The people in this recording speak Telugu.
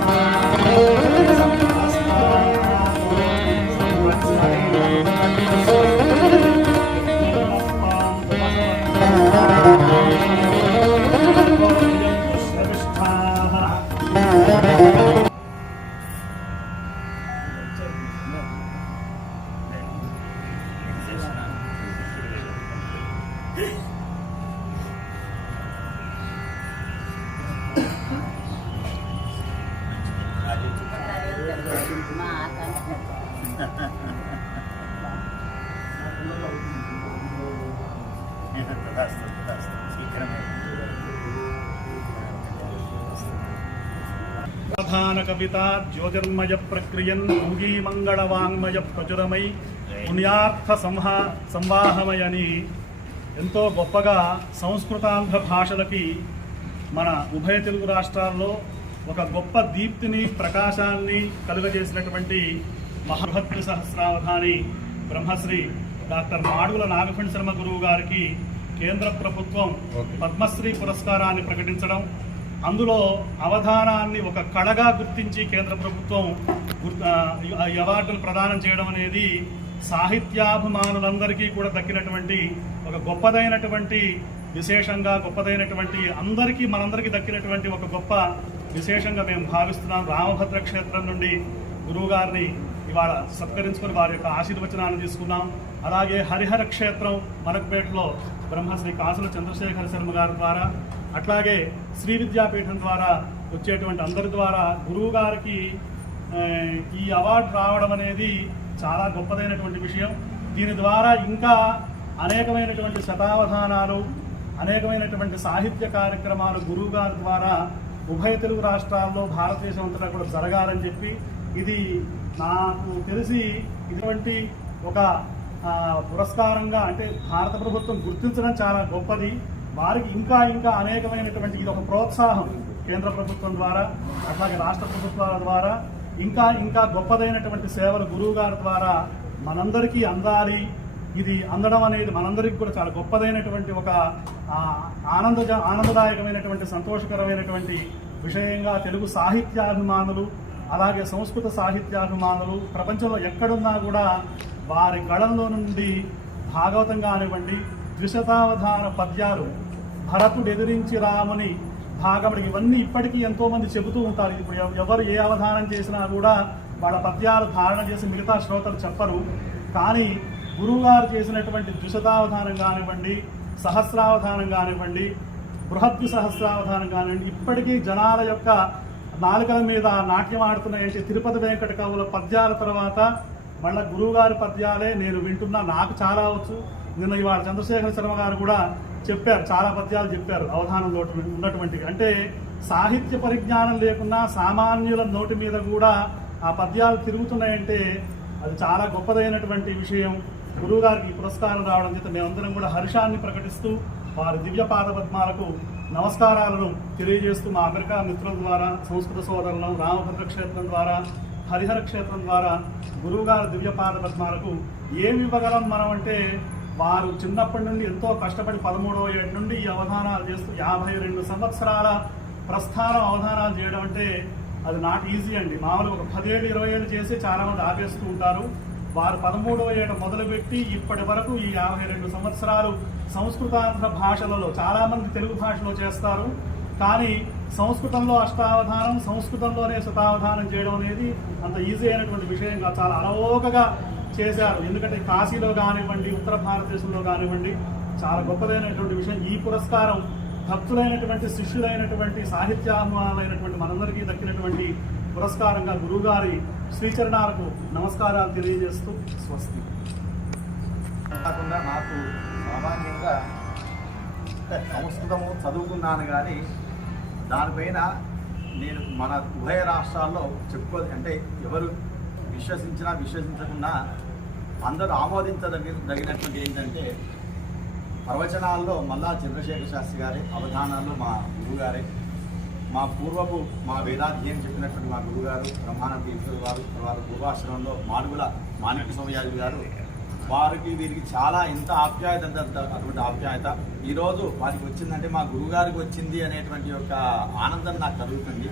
Bye. ప్రధాన కవిత జ్యోతిర్మయ ప్రక్రియన్ భూగీమంగళ వాంగ్మయ ప్రచురమై పుణ్యార్థ సంహా సంవాహమయని ఎంతో గొప్పగా సంస్కృతాంధ్ర భాషలకి మన ఉభయ తెలుగు రాష్ట్రాల్లో ఒక గొప్ప దీప్తిని ప్రకాశాన్ని కలుగజేసినటువంటి మహభక్తి సహస్రావధాని బ్రహ్మశ్రీ డాక్టర్ మాడుగుల నాగఫణి శర్మ గురువు గారికి కేంద్ర ప్రభుత్వం పద్మశ్రీ పురస్కారాన్ని ప్రకటించడం. అందులో అవధానాన్ని ఒక కళగా గుర్తించి కేంద్ర ప్రభుత్వం ఈ అవార్డును ప్రదానం చేయడం అనేది సాహిత్యాభిమానులందరికీ కూడా దక్కినటువంటి ఒక గొప్పదైనటువంటి విశేషంగా గొప్పదైనటువంటి అందరికీ మనందరికీ దక్కినటువంటి ఒక గొప్ప విశేషంగా మేము భావిస్తున్నాం. రామభద్ర క్షేత్రం నుండి గురువు గారిని ఇవాళ సత్కరించుకుని వారి యొక్క ఆశీర్వచనాన్ని తీసుకున్నాం. అలాగే హరిహర క్షేత్రం మనకపేటలో బ్రహ్మశ్రీ కాసుల చంద్రశేఖర శర్మ గారి ద్వారా అట్లాగే శ్రీ విద్యాపీఠం ద్వారా వచ్చేటువంటి అందరి ద్వారా గురువు గారికి ఈ అవార్డు రావడం అనేది చాలా గొప్పదైనటువంటి విషయం. దీని ద్వారా ఇంకా అనేకమైనటువంటి శతావధానాలు అనేకమైనటువంటి సాహిత్య కార్యక్రమాలు గురువు గారి ద్వారా ఉభయ తెలుగు రాష్ట్రాల్లో భారతదేశం అంతటా కూడా జరగాలని చెప్పి ఇది నాకు తెలిసి ఇటువంటి ఒక పురస్కారంగా అంటే భారత ప్రభుత్వం గుర్తించడం చాలా గొప్పది. వారికి ఇంకా ఇంకా అనేకమైనటువంటి ఇది ఒక ప్రోత్సాహం కేంద్ర ప్రభుత్వం ద్వారా అట్లాగే రాష్ట్ర ప్రభుత్వాల ద్వారా. ఇంకా ఇంకా గొప్పదైనటువంటి సేవలు గురువు గారి ద్వారా మనందరికీ అందాలి. ఇది అందడం అనేది మనందరికీ కూడా చాలా గొప్పదైనటువంటి ఒక ఆ, ఆనంద ఆనందదాయకమైనటువంటి సంతోషకరమైనటువంటి విషయంగా తెలుగు సాహిత్యాభిమానులు అలాగే సంస్కృత సాహిత్యాభిమానులు ప్రపంచంలో ఎక్కడున్నా కూడా వారి కళంలో నుండి భాగవతం కానివ్వండి ద్విశతావధాన పద్యాలు భరతుడు ఎదిరించి రాముని భాగముడు ఇవన్నీ ఇప్పటికీ ఎంతోమంది చెబుతూ ఉంటారు. ఇప్పుడు ఎవరు ఏ అవధానం చేసినా కూడా వాళ్ళ పద్యాలు ధారణ చేసి మిగతా శ్రోతలు చెప్పరు. కానీ గురువుగారు చేసినటువంటి ద్విశతావధానం కానివ్వండి సహస్రావధానం కానివ్వండి బృహద్వి సహస్రావధానం కానివ్వండి ఇప్పటికీ జనాల యొక్క నాలుకల మీద నాట్యం ఆడుతున్న వేసి తిరుపతి వెంకట కవుల పద్యాల తర్వాత మళ్ళీ గురువుగారి పద్యాలే నేను వింటున్నా. నాకు చాలా వచ్చు. నిన్న ఇవాళ చంద్రశేఖర శర్మ గారు కూడా చెప్పారు. చాలా పద్యాలు చెప్పారు అవధానంలో ఉన్నటువంటి అంటే సాహిత్య పరిజ్ఞానం లేకున్నా సామాన్యుల నోటి మీద కూడా ఆ పద్యాలు తిరుగుతున్నాయంటే అది చాలా గొప్పదైనటువంటి విషయం. గురువుగారికి ఈ పురస్కారం రావడం చేత మేమందరం కూడా హర్షాన్ని ప్రకటిస్తూ వారి దివ్య పాద పద్మాలకు నమస్కారాలను తెలియజేస్తూ మా అమెరికా మిత్రుల ద్వారా సంస్కృత సోదరులను రామభద్ర క్షేత్రం ద్వారా హరిహర క్షేత్రం ద్వారా గురువుగారి దివ్య పాదపద్మాలకు ఏమి ఇవ్వగలం మనం అంటే వారు చిన్నప్పటి నుండి ఎంతో కష్టపడి పదమూడవ ఏడు నుండి ఈ అవధానాలు చేస్తూ యాభై రెండు సంవత్సరాల ప్రస్థానం అవధానాలు చేయడం అంటే అది నాట్ ఈజీ అండి. మామూలుగా ఒక పదిహేడు ఇరవై ఏళ్ళు చేసి చాలా మంది ఆపేస్తూ ఉంటారు. వారు పదమూడవ ఏట మొదలుపెట్టి ఇప్పటి వరకు ఈ యాభై రెండు సంవత్సరాలు సంస్కృతాంధ్ర భాషలలో చాలామంది తెలుగు భాషలో చేస్తారు. కానీ సంస్కృతంలో అష్టావధానం సంస్కృతంలోనే శతావధానం చేయడం అనేది అంత ఈజీ అయినటువంటి విషయంగా చాలా అలవోకగా చేశారు. ఎందుకంటే కాశీలో కానివ్వండి ఉత్తర భారతదేశంలో కానివ్వండి చాలా గొప్పదైనటువంటి విషయం. ఈ పురస్కారం భక్తులైనటువంటి శిష్యులైనటువంటి సాహిత్యాభిమానులైనటువంటి మనందరికీ దక్కినటువంటి పురస్కారంగా గురువుగారి శ్రీచరణాలకు నమస్కారాలు తెలియజేస్తూ స్వస్తి. కాకుండా నాకు సామాన్యంగా సంస్కృతము చదువుకున్నాను కానీ దానిపైన నేను మన ఉభయ రాష్ట్రాల్లో చెప్పుకో అంటే ఎవరు విశ్వసించినా విశ్వసించకుండా అందరూ ఆమోదించదగినటువంటి ఏంటంటే ప్రవచనాల్లో మళ్ళా చంద్రశేఖర శాస్త్రి గారే అవధానాల్లో మా గురువు గారే మా పూర్వపు మా వేదాధ్యయం చెప్పినటువంటి మా గురుగారు బ్రహ్మానంద ఈశ్వరు గారు తర్వాత పూర్వాశ్రమంలో మాడుగుల మాణిక సోమయాజు గారు వారికి వీరికి చాలా ఎంత ఆప్యాయత అటువంటి ఆప్యాయత. ఈరోజు వారికి వచ్చిందంటే మా గురువుగారికి వచ్చింది అనేటువంటి యొక్క ఆనందం నాకు కలుగుతుంది.